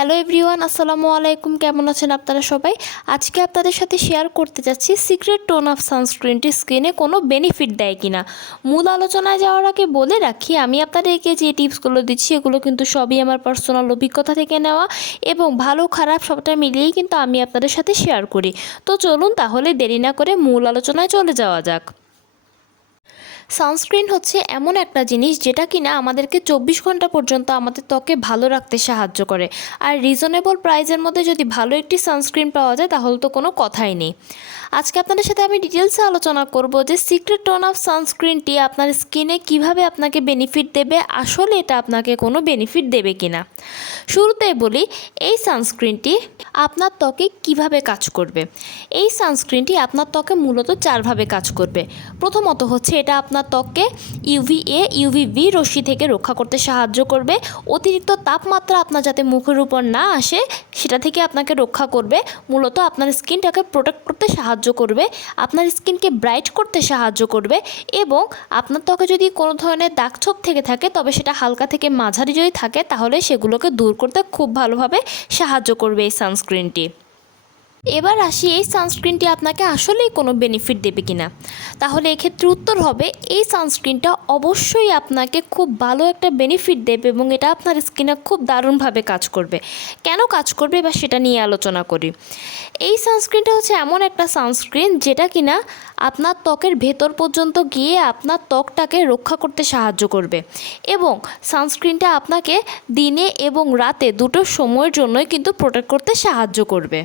Hello everyone, আসসালামু আলাইকুম। কেমন আছেন আপনারা সবাই? আজকে আপনাদের সাথে শেয়ার করতে যাচ্ছি সিক্রেট টোন অফ সানস্ক্রিনটি স্কিনে কোনো বেনিফিট দেয় কিনা। মূল আলোচনায় যাওয়ার আগে বলে রাখি, আমি আপনাদেরকে যে টিপসগুলো দিচ্ছি এগুলো কিন্তু সবই আমার পার্সোনাল অভিজ্ঞতা থেকে নেওয়া এবং ভালো খারাপ সবটা মিলিয়েই কিন্তু আমি আপনাদের সাথে শেয়ার করি। তো চলুন তাহলে দেরি না করে মূল আলোচনায় চলে যাওয়া যাক। সানস্ক্রিন হচ্ছে এমন একটা জিনিস যেটা কিনা আমাদেরকে 24 ঘন্টা পর্যন্ত আমাদের ত্বকে ভালো রাখতে সাহায্য করে। আর রিজনেবল প্রাইসের মধ্যে যদি ভালো একটি সানস্ক্রিন পাওয়া যায় তাহলে তো কোনো কথাই নেই। আজকে আপনাদের সাথে আমি ডিটেলসে আলোচনা করব যে সিক্রেট টোন অফ সানস্ক্রিনটি আপনার স্কিনে কিভাবে আপনাকে বেনিফিট দেবে, আসলে এটা আপনাকে কোনো বেনিফিট দেবে কিনা। শুরুতেই বলি, এই সানস্ক্রিনটি আপনার ত্বকে কিভাবে কাজ করবে। এই সানস্ক্রিনটি আপনার ত্বকে মূলত চারভাবে কাজ করবে। প্রথমত হচ্ছে এটা আপনার ত্বককে ইউভিএ ইউভিবি রশ্মি থেকে রক্ষা করতে সাহায্য করবে। অতিরিক্ত তাপমাত্রা আপনার যাতে মুখের উপর না আসে সেটা থেকে আপনাকে রক্ষা করবে। মূলত আপনার স্কিনটাকে প্রোটেক্ট করতে সাহায্য করবে, আপনার স্কিনকে ব্রাইট করতে সাহায্য করবে এবং আপনার ত্বকে যদি কোনো ধরনের দাগছোপ থেকে থাকে তবে সেটা হালকা থেকে মাঝারি যদি থাকে তাহলে সেগুলোকে দূর করতে খুব ভালোভাবে সাহায্য করবে এই সানস্ক্রিনটি। এবার আসি, এই সানস্ক্রিনটি আপনাকে আসলেই কোনো বেনিফিট দেবে কিনা। তাহলে এক্ষেত্রে উত্তর হবে, এই সানস্ক্রিনটা অবশ্যই আপনাকে খুব ভালো একটা বেনিফিট দেবে এবং এটা আপনার স্কিনে খুব দারুণভাবে কাজ করবে। কেন কাজ করবে বা সেটা নিয়ে আলোচনা করি। এই সানস্ক্রিনটা হচ্ছে এমন একটা সানস্ক্রিন যেটা কিনা আপনার ত্বকের ভেতর পর্যন্ত গিয়ে আপনার ত্বকটাকে রক্ষা করতে সাহায্য করবে এবং সানস্ক্রিনটা আপনাকে দিনে এবং রাতে দুটো সময়ের জন্যই কিন্তু প্রোটেক্ট করতে সাহায্য করবে।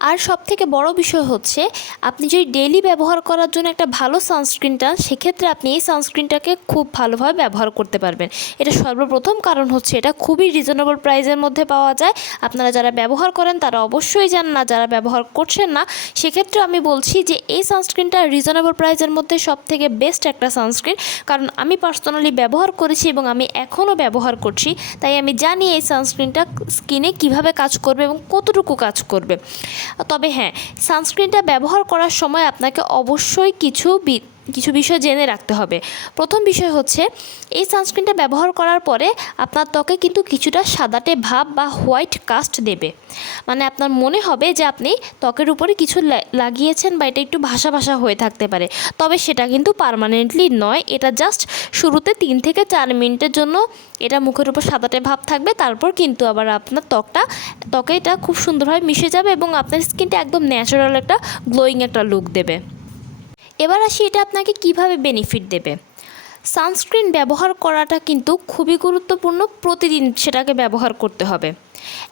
আর সবথেকে বড় বিষয় হচ্ছে, আপনি যদি ডেইলি ব্যবহার করার জন্য একটা ভালো সানস্ক্রিন চান সেক্ষেত্রে আপনি এই সানস্ক্রিনটাকে খুব ভালোভাবে ব্যবহার করতে পারবেন। এটা সর্বপ্রথম কারণ হচ্ছে এটা খুবই রিজনেবল প্রাইসের মধ্যে পাওয়া যায়। আপনারা যারা ব্যবহার করেন তারা অবশ্যই জানেন, না যারা ব্যবহার করছেন না সেক্ষেত্রে আমি বলছি যে এই সানস্ক্রিনটা রিজনেবল প্রাইসের মধ্যে সবথেকে বেস্ট একটা সানস্ক্রিন। কারণ আমি পার্সোনালি ব্যবহার করেছি এবং আমি এখনও ব্যবহার করছি, তাই আমি জানি এই সানস্ক্রিনটা স্কিনে কিভাবে কাজ করবে এবং কতটুকু কাজ করবে। তবে হ্যাঁ, সানস্ক্রিনটা ব্যবহার করার সময় আপনাকে অবশ্যই কিছু বিষয় জেনে রাখতে হবে। প্রথম বিষয় হচ্ছে, এই সানস্ক্রিনটা ব্যবহার করার পরে আপনার ত্বকে কিন্তু কিছুটা সাদাটে ভাব বা হোয়াইট কাস্ট দেবে। মানে আপনার মনে হবে যে আপনি ত্বকের উপরে কিছু লাগিয়েছেন বা এটা একটু ভাসা ভাসা হয়ে থাকতে পারে, তবে সেটা কিন্তু পার্মানেন্টলি নয়। এটা জাস্ট শুরুতে 3 থেকে 4 মিনিটের জন্য এটা মুখের উপর সাদাটে ভাব থাকবে, তারপর কিন্তু আবার আপনার ত্বকে এটা খুব সুন্দরভাবে মিশে যাবে এবং আপনার স্কিনটা একদম ন্যাচারাল একটা গ্লোয়িং একটা লুক দেবে। এবার আসি, এটা আপনাকে কিভাবে বেনিফিট দেবে। সানস্ক্রিন ব্যবহার করাটা কিন্তু খুবই গুরুত্বপূর্ণ, প্রতিদিন সেটাকে ব্যবহার করতে হবে।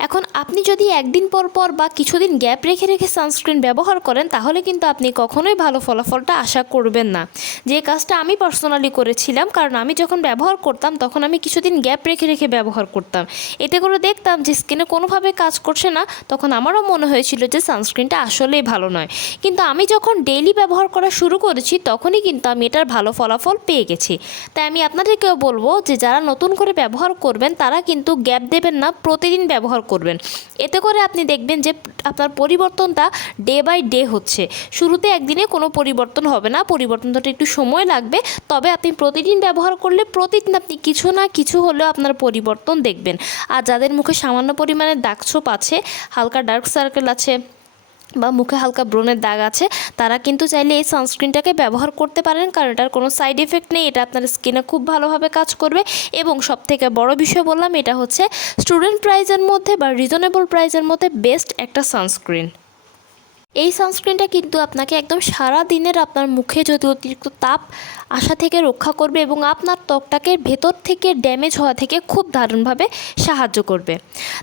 এখন আপনি যদি একদিন পর পর বা কিছুদিন গ্যাপ রেখে রেখে সানস্ক্রিন ব্যবহার করেন তাহলে কিন্তু আপনি কখনোই ভালো ফলাফলটা আশা করবেন না, যে কাজটা আমি পার্সোনালি করেছিলাম। কারণ আমি যখন ব্যবহার করতাম তখন আমি কিছুদিন গ্যাপ রেখে রেখে ব্যবহার করতাম, এতে করে দেখতাম যে স্কিনে কোনোভাবে কাজ করছে না। তখন আমারও মনে হয়েছিল যে সানস্ক্রিনটা আসলেই ভালো নয়, কিন্তু আমি যখন ডেইলি ব্যবহার করা শুরু করেছি তখনই কিন্তু আমি এটার ভালো ফলাফল পেয়ে গেছি। তাই আমি আপনাদেরকেও বলবো যে যারা নতুন করে ব্যবহার করবেন তারা কিন্তু গ্যাপ দেবেন না, প্রতিদিন ব্যবহার করবেন। এতে করে আপনি দেখবেন যে আপনার পরিবর্তনটা ডে বাই ডে হচ্ছে। শুরুতে একদিনে কোনো পরিবর্তন হবে না, পরিবর্তনটা একটু সময় লাগবে। তবে আপনি প্রতিদিন ব্যবহার করলে প্রতিদিন আপনি কিছু না কিছু হলেও আপনার পরিবর্তন দেখবেন। আর যাদের মুখে সামান্য পরিমাণে দাগছোপ আছে, হালকা ডার্ক সার্কেল আছে বা মুখে হালকা ব্রণের দাগ আছে, তারা কিন্তু চাইলে এই সানস্ক্রিনটাকে ব্যবহার করতে পারেন, কারণ এটার কোনো সাইড এফেক্ট নেই। এটা আপনার স্কিনে খুব ভালোভাবে কাজ করবে এবং সবথেকে বড় বিষয় বললাম, এটা হচ্ছে স্টুডেন্ট প্রাইসের মধ্যে বা রিজনেবল প্রাইসের মধ্যে বেস্ট একটা সানস্ক্রিন। এই সানস্ক্রিনটা কিন্তু আপনাকে একদম সারা দিনের আপনার মুখে যদি অতিরিক্ত তাপ আসা থেকে রক্ষা করবে এবং আপনার ত্বকটাকে ভেতর থেকে ড্যামেজ হওয়া থেকে খুব দারুণভাবে সাহায্য করবে।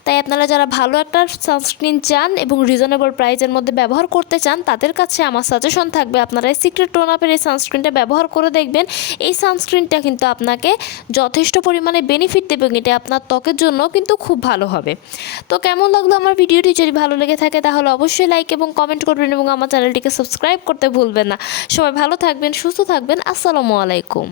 তাই আপনারা যারা ভালো একটা সানস্ক্রিন চান এবং রিজনেবল প্রাইসের মধ্যে ব্যবহার করতে চান তাদের কাছে আমার সাজেশন থাকবে আপনারা এই সিক্রেট টোন আপের এই সানস্ক্রিনটা ব্যবহার করে দেখবেন। এই সানস্ক্রিনটা কিন্তু আপনাকে যথেষ্ট পরিমাণে বেনিফিট দেবে এবং এটা আপনার ত্বকের জন্য কিন্তু খুব ভালো হবে। তো কেমন লাগলো আমার ভিডিওটি? যদি ভালো লেগে থাকে তাহলে অবশ্যই লাইক এবং কমেন্ট করবেন এবং আমার চ্যানেলটিকে সাবস্ক্রাইব করতে ভুলবেন না। সবাই ভালো থাকবেন, সুস্থ থাকবেন। আসসালামু আলাইকুম।